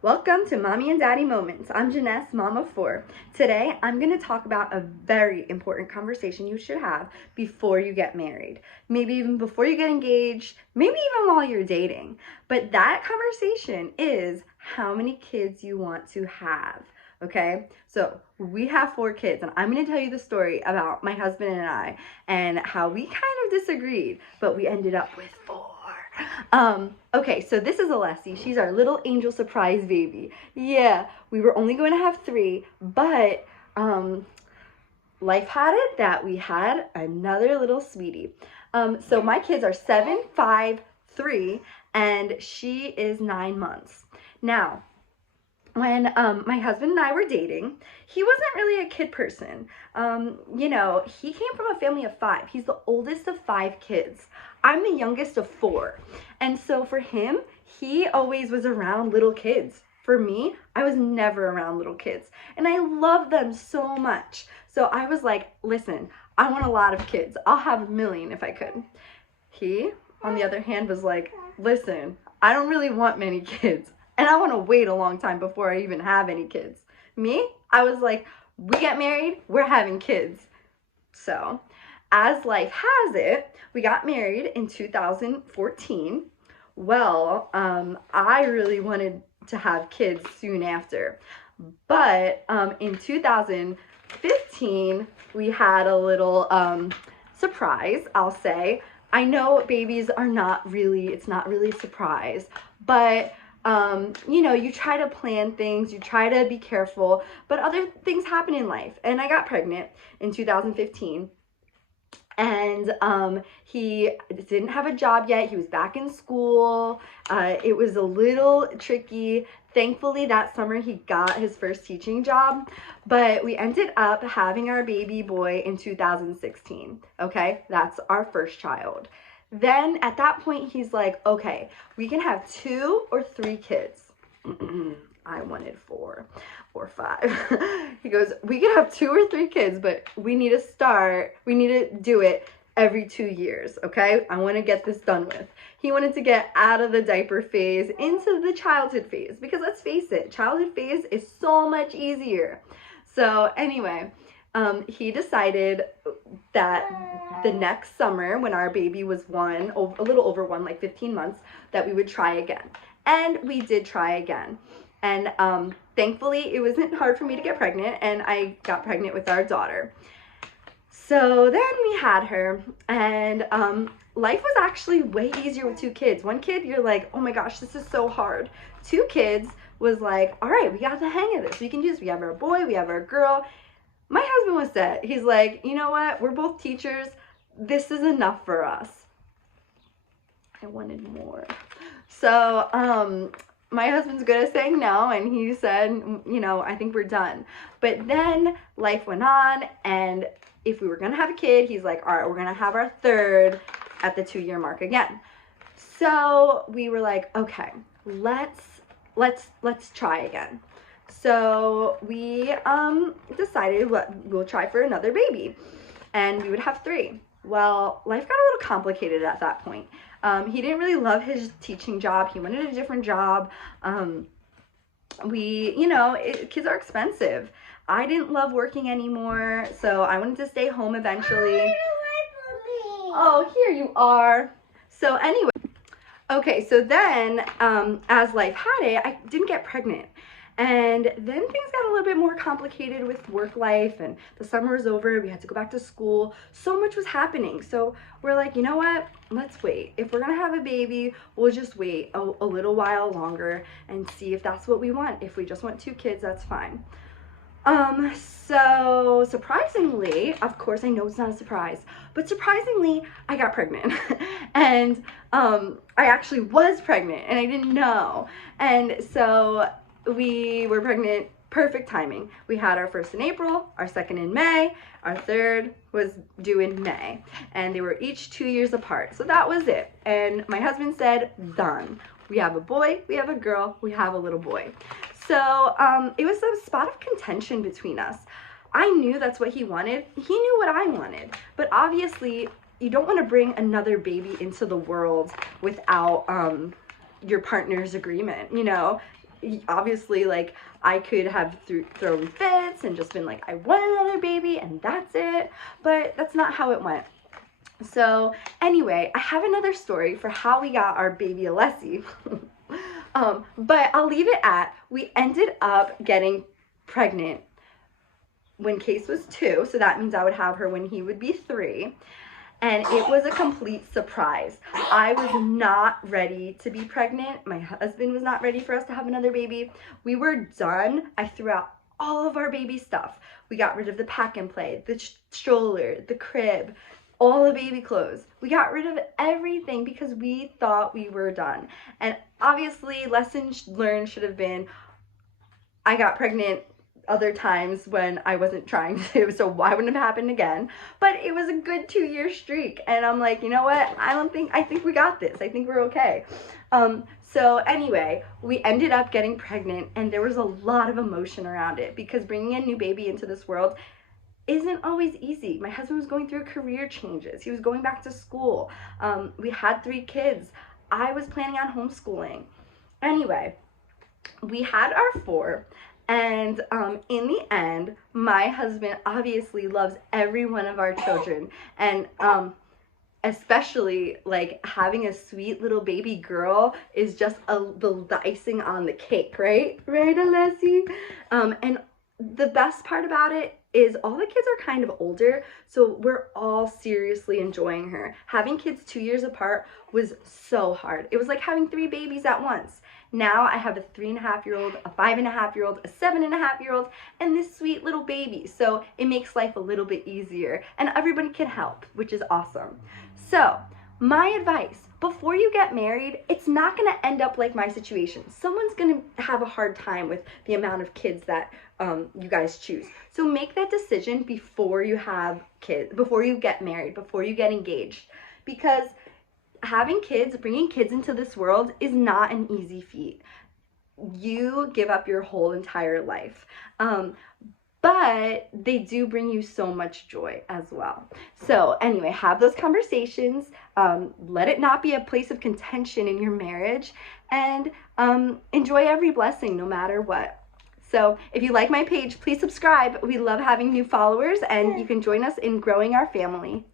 Welcome to Mommy and Daddy Moments. I'm Janess, mom of 4. Today, I'm going to talk about a very important conversation you should have before you get married. Maybe even before you get engaged, maybe even while you're dating. But that conversation is how many kids you want to have. Okay, so we have 4 kids, and I'm going to tell you the story about my husband and I and how we kind of disagreed, but we ended up with 4. Okay, so this is Alessi. She's our little angel surprise baby. Yeah, we were only going to have 3, but life had it that we had another little sweetie. So my kids are 7, 5, 3, and she is 9 months. Now, when my husband and I were dating, he wasn't really a kid person. He came from a family of 5. He's the oldest of 5 kids. I'm the youngest of 4. And so for him, he always was around little kids. For me, I was never around little kids. And I love them so much. So I was like, listen, I want a lot of kids. I'll have 1 million if I could. He, on the other hand, was like, listen, I don't really want many kids. And I want to wait a long time before I even have any kids. Me, I was like, we get married, we're having kids. So, as life has it, we got married in 2014. Well, I really wanted to have kids soon after. But in 2015, we had a little surprise, I'll say. I know babies are it's not really a surprise, but you try to plan things, you try to be careful, but other things happen in life. And I got pregnant in 2015. And he didn't have a job yet. He was back in school. It was a little tricky. Thankfully, that summer he got his first teaching job. But we ended up having our baby boy in 2016. Okay, that's our first child. Then at that point, he's like, okay, we can have 2 or 3 kids. I wanted 4 or 5. He goes, we can have 2 or 3 kids, but we need to do it every 2 years, okay? I want to get this done with. He wanted to get out of the diaper phase into the childhood phase, because let's face it, childhood phase is so much easier. So anyway, he decided that the next summer, when our baby was a little over 1, like 15 months, that we would try again. And we did try again. And thankfully, it wasn't hard for me to get pregnant, and I got pregnant with our daughter. So then we had her, and life was actually way easier with 2 kids. 1 kid, you're like, oh my gosh, this is so hard. 2 kids was like, all right, we got the hang of this. We can do this. We have our boy, we have our girl. My husband was set. He's like, you know what? We're both teachers. This is enough for us. I wanted more. So, my husband's good at saying no, and he said, I think we're done. But then life went on, and if we were going to have a kid, he's like, all right, we're going to have our 3rd at the 2-year mark again. So we were like, okay, let's try again. So we decided we'll try for another baby, and we would have 3. Well, life got a little complicated at that point. He didn't really love his teaching job. He wanted a different job. Kids are expensive. I didn't love working anymore, so I wanted to stay home eventually. Oh, here you are. So anyway, okay, so then as life had it, I didn't get pregnant. And then things got a little bit more complicated with work life, and the summer was over. We had to go back to school. So much was happening. So we're like, you know what? Let's wait. If we're going to have a baby, we'll just wait a little while longer and see if that's what we want. If we just want 2 kids, that's fine. So surprisingly, of course, I know it's not a surprise, but surprisingly, I got pregnant. And I actually was pregnant, and I didn't know. And so we were pregnant, perfect timing. We had our first in April, our second in May, our 3rd was due in May, and they were each 2 years apart. So that was it. And my husband said, done. We have a boy, we have a girl, we have a little boy. So it was a spot of contention between us. I knew that's what he wanted. He knew what I wanted. But obviously, you don't want to bring another baby into the world without your partner's agreement, obviously, like, I could have thrown fits and just been like, I want another baby and that's it, but that's not how it went. So anyway, I have another story for how we got our baby Alessi. But I'll leave it at, we ended up getting pregnant when Case was 2, so that means I would have her when he would be 3. And it was a complete surprise. I was not ready to be pregnant. My husband was not ready for us to have another baby. We were done. I threw out all of our baby stuff. We got rid of the pack and play, the stroller, the crib, all the baby clothes. We got rid of everything because we thought we were done. And obviously, lesson learned should have been, I got pregnant other times when I wasn't trying to, so why wouldn't it have happened again? But it was a good 2-year streak, and I'm like, you know what? I think we got this. I think we're okay. So anyway, we ended up getting pregnant, and there was a lot of emotion around it because bringing a new baby into this world isn't always easy. My husband was going through career changes. He was going back to school. We had 3 kids. I was planning on homeschooling. Anyway, we had our 4, and in the end, my husband obviously loves every one of our children, and especially like having a sweet little baby girl is just the icing on the cake, right? Right, Alessi? And the best part about it is all the kids are kind of older, so we're all seriously enjoying her. Having kids 2 years apart was so hard. It was like having 3 babies at once. Now I have a 3.5-year-old, a 5.5-year-old, a 7.5-year-old, and this sweet little baby. So it makes life a little bit easier, and everybody can help, which is awesome. So my advice, before you get married, it's not going to end up like my situation. Someone's going to have a hard time with the amount of kids that you guys choose. So make that decision before you have kids, before you get married, before you get engaged, because having kids, bringing kids into this world is not an easy feat. You give up your whole entire life. But they do bring you so much joy as well. So anyway, have those conversations. Let it not be a place of contention in your marriage, and enjoy every blessing no matter what. So if you like my page, please subscribe. We love having new followers, and you can join us in growing our family.